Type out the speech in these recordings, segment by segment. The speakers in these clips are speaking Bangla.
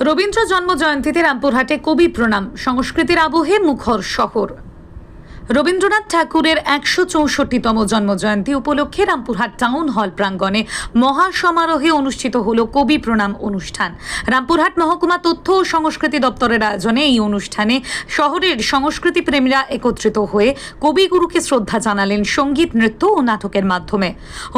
রবীন্দ্র জন্ম জয়ন্তীতে রামপুরহাটে কবি প্রণাম সংস্কৃতির আবহে মুখর শহর। রবীন্দ্রনাথ ঠাকুরের একশো চৌষট্টিতম জন্মজয়ন্তী উপলক্ষে রামপুরহাট টাউন হল প্রাঙ্গণে মহা সমারোহে অনুষ্ঠিত হল কবি প্রণাম অনুষ্ঠান। রামপুরহাট মহকুমা তথ্য ও সংস্কৃতি দপ্তরের আয়োজনে এই অনুষ্ঠানে শহরের সংস্কৃতি প্রেমীরা একত্রিত হয়ে কবিগুরুকে শ্রদ্ধা জানালেন সংগীত, নৃত্য ও নাটকের মাধ্যমে।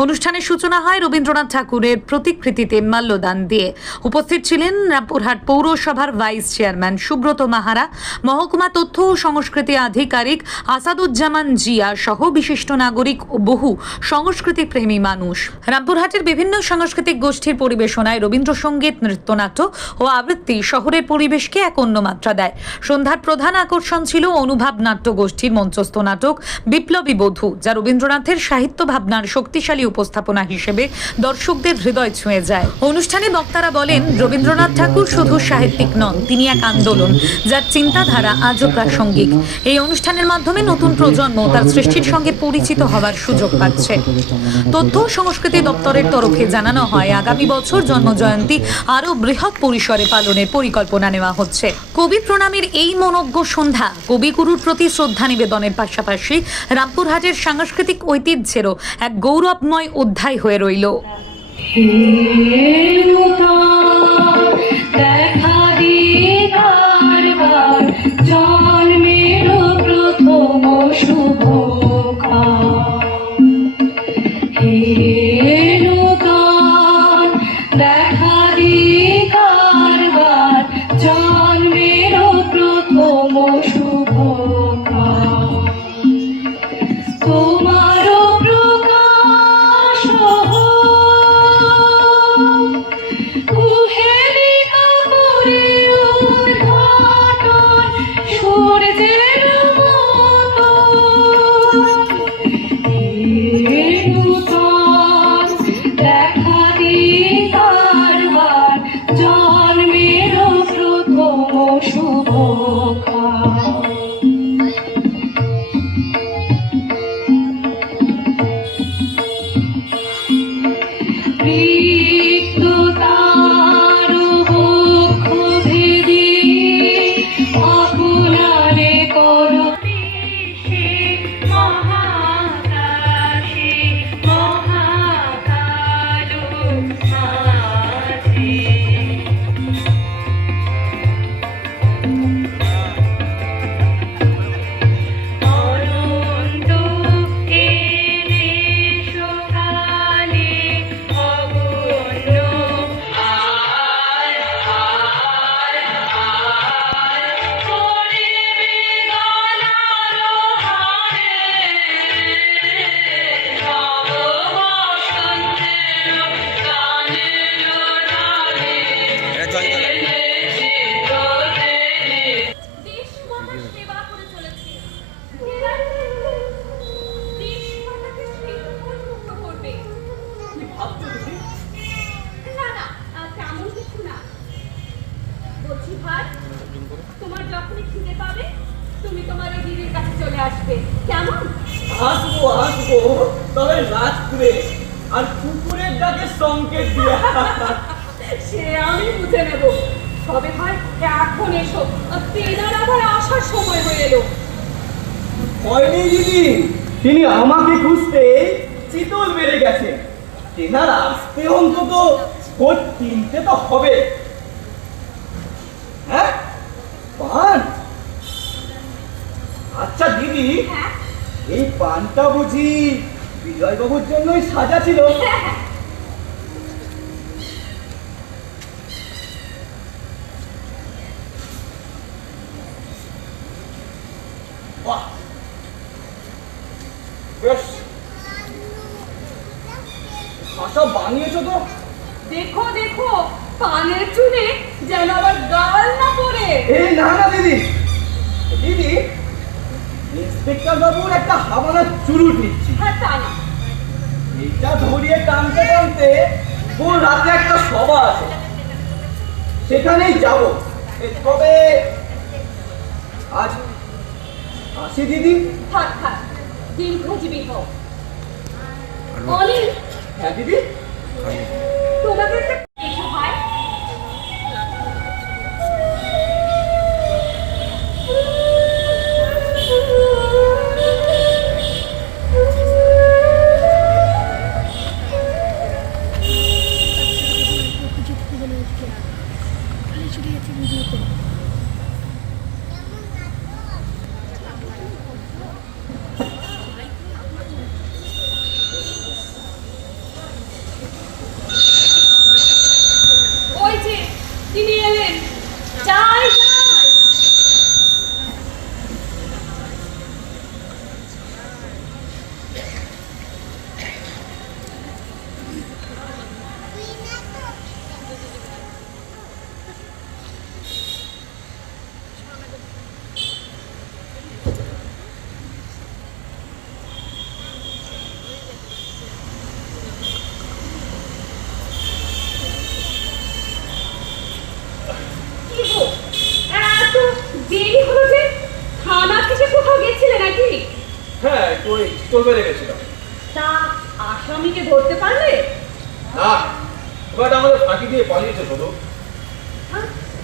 অনুষ্ঠানের সূচনা হয় রবীন্দ্রনাথ ঠাকুরের প্রতিকৃতিতে মাল্যদান দিয়ে। উপস্থিত ছিলেন রামপুরহাট পৌরসভার ভাইস চেয়ারম্যান সুব্রত মাহারা, মহকুমা তথ্য ও সংস্কৃতি আধিকারিক আসাদুজ্জামান জিয়া সহ বিশিষ্ট নাগরিক ও বহু সংস্কৃতি প্রেমী মানুষ। রামপুরহাটের বিভিন্ন সাংস্কৃতিক গোষ্ঠীর পরিবেশনায় রবীন্দ্রসঙ্গীত, নৃত্যনাট্য ও আবৃত্তি শহরের পরিবেশকে এক অন্য মাত্রা দেয়। সন্ধ্যার প্রধান আকর্ষণ ছিল অনুভব নাট্য গোষ্ঠীর মঞ্চস্থ নাটক বিপ্লবী বধূ, যা রবীন্দ্রনাথের সাহিত্য ভাবনার শক্তিশালী উপস্থাপনা হিসেবে দর্শকদের হৃদয় ছুঁয়ে যায়। অনুষ্ঠানে বক্তারা বলেন, রবীন্দ্রনাথ ঠাকুর শুধু সাহিত্যিক নন, তিনি এক আন্দোলন, যার চিন্তাধারা আজও প্রাসঙ্গিক। এই অনুষ্ঠানের মাধ্যমে নতুন প্রজন্ম তার সৃষ্টির সঙ্গে পরিচিত হওয়ার সুযোগ পাচ্ছে। তথ্য সংস্কৃতি দপ্তরের তরফে জানানো হয়, আগামী বছর জন্মজয়ন্তী আরও বৃহৎ পরিসরে পালনের পরিকল্পনা নেওয়া হচ্ছে। কবি প্রণামের এই মনজ্ঞ সন্ধ্যা কবিগুরুর প্রতি শ্রদ্ধা নিবেদনের পাশাপাশি রামপুরহাটের সাংস্কৃতিক ঐতিহ্যেরও এক গৌরবময় অধ্যায় হয়ে রইল। তোমার যখনই খিদে পাবে তুমি তোমার দিদির কাছে চলে আসবে কেমন আসব আসব তবে রাত্রে আর কুকুরের ডাকে সংকেত দিয়া। সে আমি বুঝে নেব। তবে ভাই এখন এসো। তেনার আবার আসার সময় হয়ে এলো। হয়নি দিদি। তিনি আমাকে খুঁজতে চিতল বেড়ে গেছে। তেনার আসতে অন্তত খোঁজ কিনতে তো হবে। হ্যাঁ? পান? আচ্ছা দিদি হ্যাঁ? এই পানটা বুঝি বিজয়বাবুর জন্যই সাজা ছিল। বাহ বেশ ভাষা বানিয়েছো তো? দেখো দেখো কানের চুলে যেন আবার গাল না পড়ে। এই না না দিদি। দিদি ইন্সপেক্টর বাবুর একটা হাওয়ানা চুরুট নিচ্ছি হ্যাঁ তা না। ধরিয়ে টানতে টানতে পুরো রাতে একটা সভা আছে। সেখানেই যাব। তবে আজ আসি দিদি থাক থাক দীর্ঘজীবী হোক অনিল হ্যাঁ দিদি তোমাকে একটা ওই চিতল বেড়ে গেছিলাম। তা আসামিকে ধরতে পারলে না এবার আমাদের ফাঁকি দিয়ে পালিয়েছে শুধু?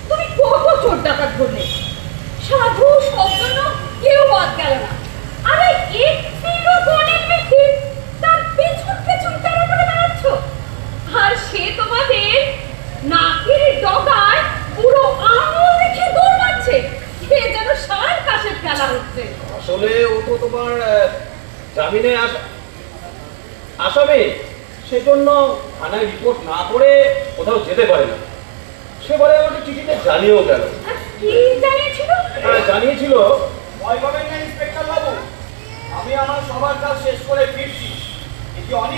তুমি কত চোর ডাকাত ধরলে? সাধু সজ্জন কেউ বাদ গেল না। আরে একটিও বনের মেয়ে তার পেছন পেছন তারা করে বেড়াচ্ছ আর সে তোমাদের নাকের ডগায় পুরো আঙুল রেখে দৌড়াচ্ছে সে যেন সার কাশের খেলা হচ্ছে। আসলে ও তো তোমার জামিনে আসা আসামে সেজন্য থানায় রিপোর্ট না করে কোথাও যেতে পারে না। সে বলে আমাকে চিঠিতে জানিয়েও গেল। জানিয়েছিল জানিয়েছিল? ভয় পাবেন না ইন্সপেক্টর বাবু আমি আমার সবার কাজ শেষ করে ফিরছি। এটি অনেক